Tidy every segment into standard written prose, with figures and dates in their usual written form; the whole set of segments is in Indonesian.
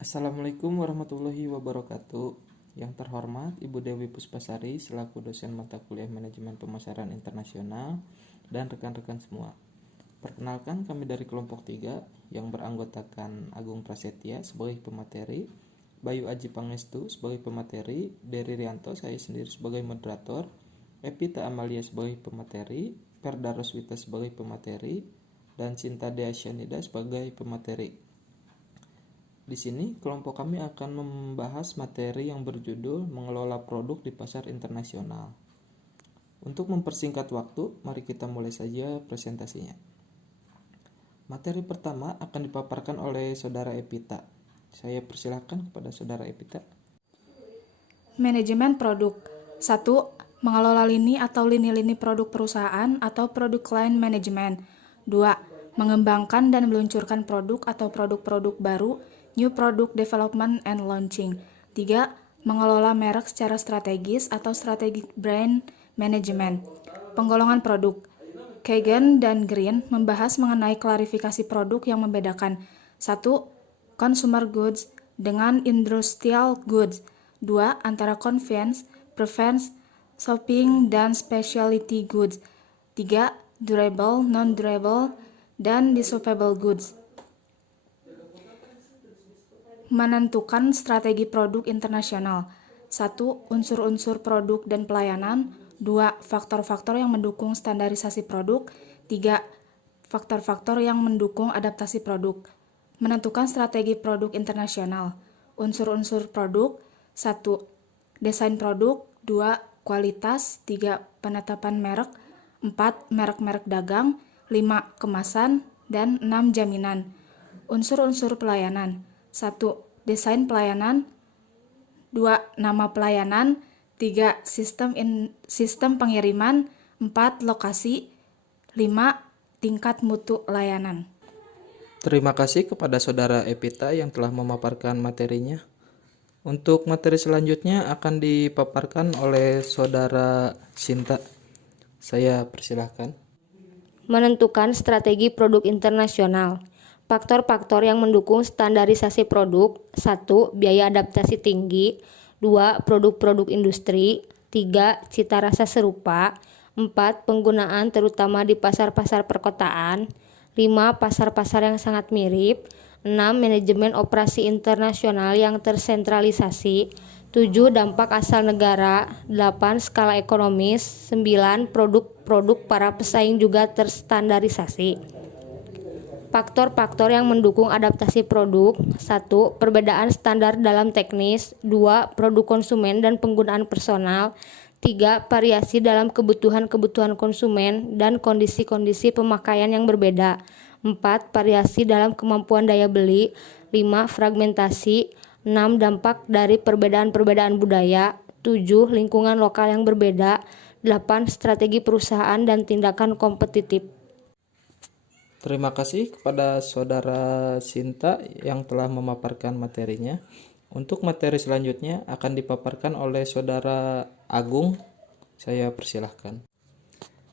Assalamualaikum warahmatullahi wabarakatuh. Yang terhormat Ibu Dewi Puspasari selaku dosen mata kuliah Manajemen Pemasaran Internasional dan rekan-rekan semua. Perkenalkan, kami dari kelompok 3 yang beranggotakan Agung Prasetya sebagai pemateri, Bayu Aji Pangestu sebagai pemateri, Dery Rianto saya sendiri sebagai moderator, Epita Amalia sebagai pemateri, Perda Roswita sebagai pemateri, dan Cinta Deasyanida sebagai pemateri. Di sini kelompok kami akan membahas materi yang berjudul mengelola produk di pasar internasional. Untuk mempersingkat waktu, mari kita mulai saja presentasinya. Materi pertama akan dipaparkan oleh Saudara Epita. Saya persilahkan kepada Saudara Epita. Manajemen produk. 1. Mengelola lini atau lini-lini produk perusahaan atau produk line management. 2. Mengembangkan dan meluncurkan produk atau produk-produk baru, new product development and launching. 3. Mengelola merek secara strategis atau strategic brand management. Penggolongan produk. Kagan dan Green membahas mengenai klarifikasi produk yang membedakan 1. Consumer goods dengan industrial goods. 2. Antara convenience, preference, shopping, dan specialty goods. 3. Durable, non-durable, dan disposable goods. Menentukan strategi produk internasional. 1. Unsur-unsur produk dan pelayanan. 2. Faktor-faktor yang mendukung standarisasi produk. 3. Faktor-faktor yang mendukung adaptasi produk. Menentukan strategi produk internasional. Unsur-unsur produk. 1. Desain produk. 2. Kualitas. 3. Penetapan merek. 4. Merek-merek dagang. 5. Kemasan. Dan 6. Jaminan. Unsur-unsur pelayanan. 1. Desain pelayanan. 2. Nama pelayanan. 3. Sistem pengiriman. 4. Lokasi. 5. Tingkat mutu layanan. Terima kasih kepada Saudara Epita yang telah memaparkan materinya. Untuk materi selanjutnya akan dipaparkan oleh Saudara Sinta. Saya persilahkan. Menentukan strategi produk internasional. Faktor-faktor yang mendukung standarisasi produk. 1. Biaya adaptasi tinggi. 2. Produk-produk industri. 3. Cita rasa serupa. 4. Penggunaan terutama di pasar-pasar perkotaan. 5. Pasar-pasar yang sangat mirip. 6. Manajemen operasi internasional yang tersentralisasi. 7. Dampak asal negara. 8. Skala ekonomis. 9. Produk-produk para pesaing juga terstandarisasi. Faktor-faktor yang mendukung adaptasi produk. 1. Perbedaan standar dalam teknis. 2. Produk konsumen dan penggunaan personal. 3. Variasi dalam kebutuhan-kebutuhan konsumen dan kondisi-kondisi pemakaian yang berbeda. 4. Variasi dalam kemampuan daya beli. 5. Fragmentasi. 6. Dampak dari perbedaan-perbedaan budaya. 7. Lingkungan lokal yang berbeda. 8. Strategi perusahaan dan tindakan kompetitif. Terima kasih kepada Saudara Sinta yang telah memaparkan materinya. Untuk materi selanjutnya akan dipaparkan oleh Saudara Agung. Saya persilahkan.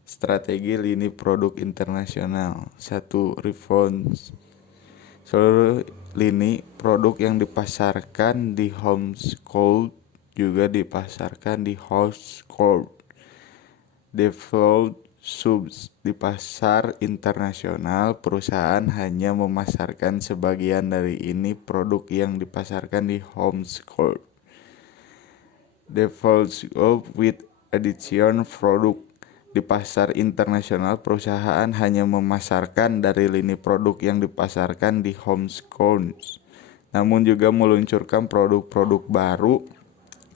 Strategi lini produk internasional. 1. Response. Seluruh lini produk yang dipasarkan di household juga dipasarkan di household. Default subs. Di pasar internasional, perusahaan hanya memasarkan sebagian dari ini produk yang dipasarkan di household. Default scope with addition product. Di pasar internasional, perusahaan hanya memasarkan dari lini produk yang dipasarkan di household, namun juga meluncurkan produk-produk baru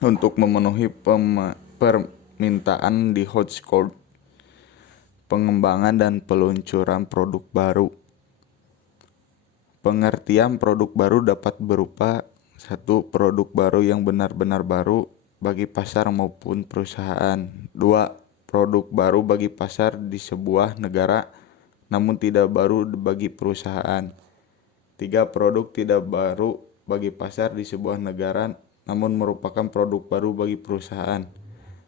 untuk memenuhi permintaan di household. Pengembangan dan peluncuran produk baru. Pengertian produk baru dapat berupa 1. Produk baru yang benar-benar baru bagi pasar maupun perusahaan. 2. Produk baru bagi pasar di sebuah negara namun tidak baru bagi perusahaan. 3. Produk tidak baru bagi pasar di sebuah negara namun merupakan produk baru bagi perusahaan.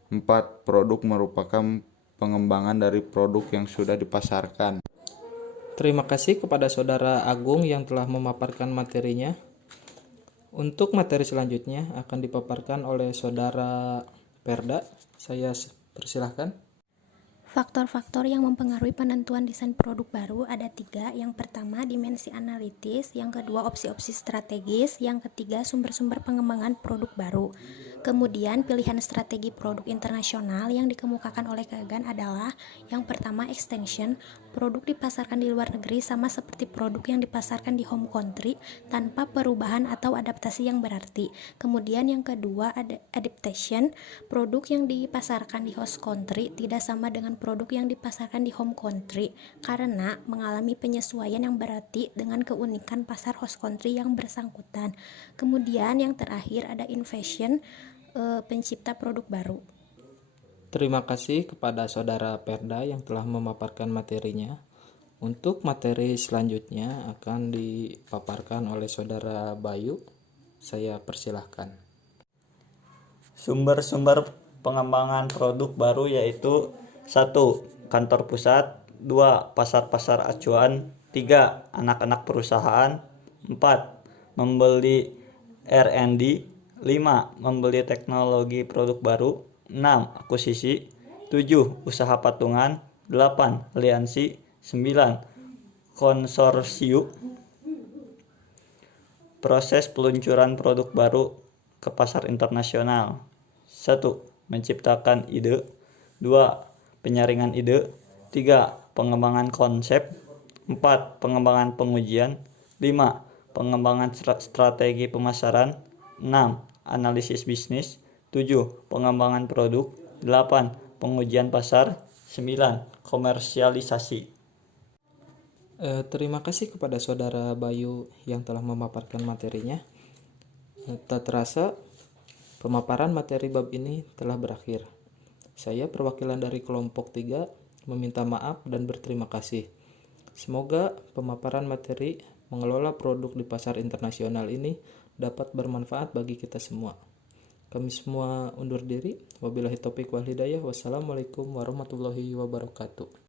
4. Produk merupakan pengembangan dari produk yang sudah dipasarkan. Terima kasih kepada Saudara Agung yang telah memaparkan materinya. Untuk materi selanjutnya akan dipaparkan oleh Saudara Perda. Saya persilahkan. Faktor-faktor yang mempengaruhi penentuan desain produk baru ada 3. Yang pertama, dimensi analitis. Yang kedua, opsi-opsi strategis. Yang ketiga, sumber-sumber pengembangan produk baru. Kemudian, pilihan strategi produk internasional yang dikemukakan oleh Kagan adalah yang pertama, extension. Produk dipasarkan di luar negeri sama seperti produk yang dipasarkan di home country tanpa perubahan atau adaptasi yang berarti. Kemudian yang kedua, adaptation. Produk yang dipasarkan di host country tidak sama dengan produk yang dipasarkan di home country karena mengalami penyesuaian yang berarti dengan keunikan pasar host country yang bersangkutan. Kemudian yang terakhir ada invention, pencipta produk baru. Terima kasih kepada Saudara Perda yang telah memaparkan materinya. Untuk materi selanjutnya akan dipaparkan oleh Saudara Bayu. Saya persilahkan. Sumber-sumber pengembangan produk baru yaitu 1. Kantor pusat, 2. Pasar-pasar acuan, 3. Anak-anak perusahaan, 4. Membeli R&D, 5. Membeli teknologi produk baru, 6. Akuisisi, 7. Usaha patungan, 8. Aliansi, 9. Konsorsium. Proses peluncuran produk baru ke pasar internasional. 1. Menciptakan ide, 2. Penyaringan ide, 3. Pengembangan konsep, 4. Pengembangan pengujian, 5. Pengembangan strategi pemasaran, 6. Analisis bisnis, 7. Pengembangan produk, 8. Pengujian pasar, 9. Komersialisasi. Terima kasih kepada Saudara Bayu yang telah memaparkan materinya. Tak terasa, pemaparan materi bab ini telah berakhir. Saya perwakilan dari kelompok 3 meminta maaf dan berterima kasih. Semoga pemaparan materi mengelola produk di pasar internasional ini dapat bermanfaat bagi kita semua. Kami semua undur diri. Wabillahi taufiq wal hidayah. Wassalamualaikum warahmatullahi wabarakatuh.